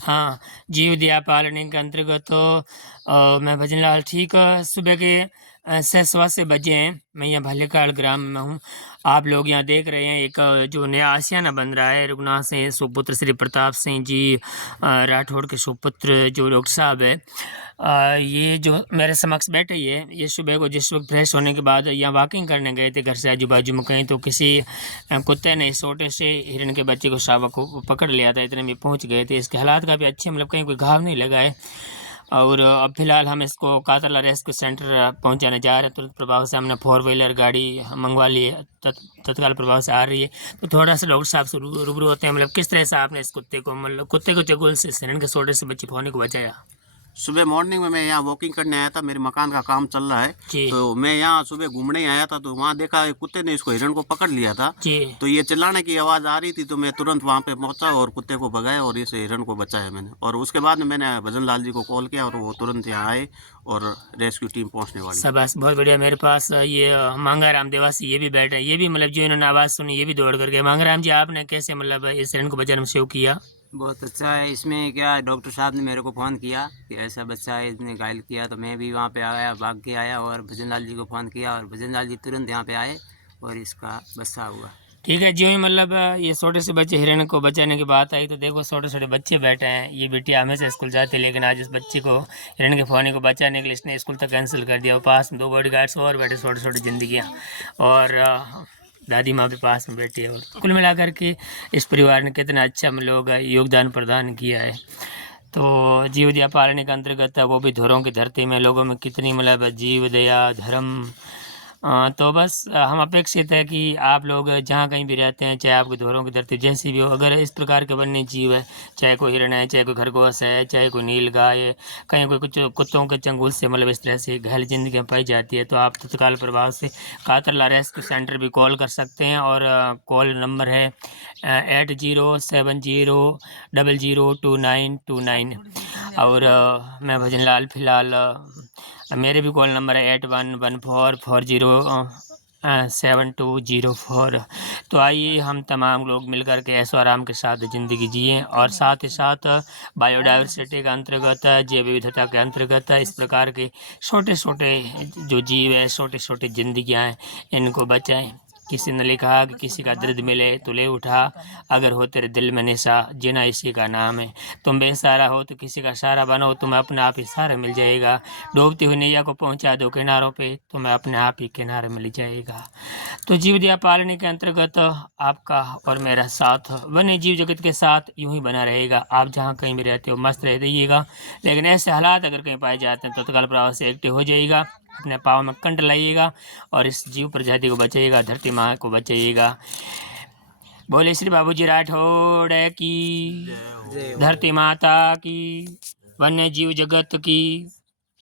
हाँ, जीव दया पालने के अंतर्गत तो मैं भजन लाल ठीक सुबह के 6:15 बजे हैं। मैं यहाँ भल्लेकाल ग्राम में हूँ। आप लोग यहाँ देख रहे हैं एक जो नया आशियाना बन रहा है रघुनाथ सिंह सुपुत्र श्री प्रताप सिंह जी राठौड़ के सुपुत्र जो डॉक्टर साहब है। ये जो मेरे समक्ष बैठे ही है, ये सुबह को जिस वक्त फ्रेश होने के बाद यहाँ वॉकिंग करने गए थे घर से आजू बाजू में कहीं, तो किसी कुत्ते ने छोटे से हिरण के बच्चे को शावक को पकड़ लिया था। इतने में पहुँच गए थे। इसके हालात काफ़ी अच्छे, मतलब कहीं कोई घाव नहीं लगा है। और अब फिलहाल हम इसको कातला रेस्क्यू सेंटर पहुंचाने जा रहे हैं। तुरंत प्रभाव से हमने 4 व्हीलर गाड़ी मंगवा ली है, तत्काल प्रभाव से आ रही है। तो थोड़ा सा डॉक्टर साहब से रूबरू होते हैं, मतलब किस तरह से आपने इस कुत्ते को, मतलब कुत्ते को चगुल से हिरण के छोटे से बच्चे होने को बचाया। सुबह मॉर्निंग में मैं यहाँ वॉकिंग करने आया था, मेरे मकान का काम चल रहा है। तो मैं यहाँ सुबह घूमने आया था, तो वहाँ देखा एक कुत्ते ने इसको हिरण को पकड़ लिया था। तो ये चिल्लाने की आवाज़ आ रही थी, तो मैं तुरंत वहाँ पे पहुँचा और कुत्ते को भगाया और इस हिरण को बचाया मैंने। और उसके बाद मैंने भजन लाल जी को कॉल किया और वो तुरंत यहाँ आए और रेस्क्यू टीम पहुँचने वाली। शाबाश, बहुत बढ़िया। मेरे पास ये मांगाराम देवासी ये भी बैठे, ये भी मतलब जो इन्होंने आवाज़ सुनी ये भी दौड़ करके। मांगाराम जी, आपने कैसे मतलब इस हिरण को बचाने में सहयोग किया। बहुत अच्छा है। इसमें क्या डॉक्टर साहब ने मेरे को फ़ोन किया कि ऐसा बच्चा है, इसने घायल किया, तो मैं भी वहाँ पे आया, भाग के आया और भजन लाल जी को फ़ोन किया और भजन लाल जी तुरंत यहाँ पे आए और इसका बच्चा हुआ। ठीक है, जो ही मतलब ये छोटे से बच्चे हिरण को बचाने की बात आई, तो देखो छोटे छोटे बच्चे बैठे हैं। ये बिटिया हमेशा स्कूल जाती है, लेकिन आज इस बच्ची को हिरण के फौने को बचाने के लिए इसने स्कूल तक कैंसिल कर दिया। और पास में 2 बॉडीगार्ड्स और बैठे, छोटी छोटी जिंदगियाँ, और दादी माँ भी पास में बैठी है। और कुल मिलाकर के इस परिवार ने कितना अच्छा लोग योगदान प्रदान किया है। तो जीव दया पालने के अंतर्गत वो भी धोरों की धरती में लोगों में कितनी मतलब जीव दया धर्म। तो बस हम अपेक्षित है कि आप लोग जहाँ कहीं भी रहते हैं, चाहे आपके धोरों की धरती जैसी भी हो, अगर इस प्रकार के वन्य जीव है, चाहे कोई हिरण है, चाहे कोई खरगोश है, चाहे कोई नील गाय है, कहीं कोई कुछ कुत्तों के चंगुल से मतलब इस तरह से घायल जिंदगी पाई जाती है, तो आप तत्काल प्रभाव से कातरला रेस्क्यू सेंटर भी कॉल कर सकते हैं। और कॉल नंबर है 8070002929। और मैं भजन लाल फिलहाल मेरे भी कॉल नंबर है 8114407204। तो आइए हम तमाम लोग मिलकर के ऐशो आराम के साथ ज़िंदगी जिए, और साथ ही साथ बायोडाइवर्सिटी के अंतर्गत, जैव विविधता के अंतर्गत इस प्रकार के छोटे छोटे जो जीव है, छोटी छोटी जिंदगियां हैं, इनको बचाएं। किसी ने लिखा कि किसी का दर्द मिले तो ले उठा, अगर हो तेरे दिल में निशा जीना इसी का नाम है। तुम बेसहारा हो तो किसी का सहारा बनो, तुम्हें अपने आप ही सहारा मिल जाएगा। डूबती हुई नैया को पहुंचा दो किनारों पे, तुम्हें अपने आप ही किनारे मिल जाएगा। तो जीव दया पालने के अंतर्गत आपका और मेरा साथ वन्य जीव जगत के साथ यूं ही बना रहेगा। आप जहाँ कहीं भी रहते हो मस्त रह जाइएगा, लेकिन ऐसे हालात अगर कहीं पाए जाते हैं तो तत्काल प्रभाव से एक्टिव हो जाइएगा, अपने पाँव में कंठ लाइएगा और इस जीव प्रजाति को बचाइएगा, धरती माँ को बचाइएगा। बोले श्री बाबूजी राठौड़ की, धरती माता की, वन्य जीव जगत की।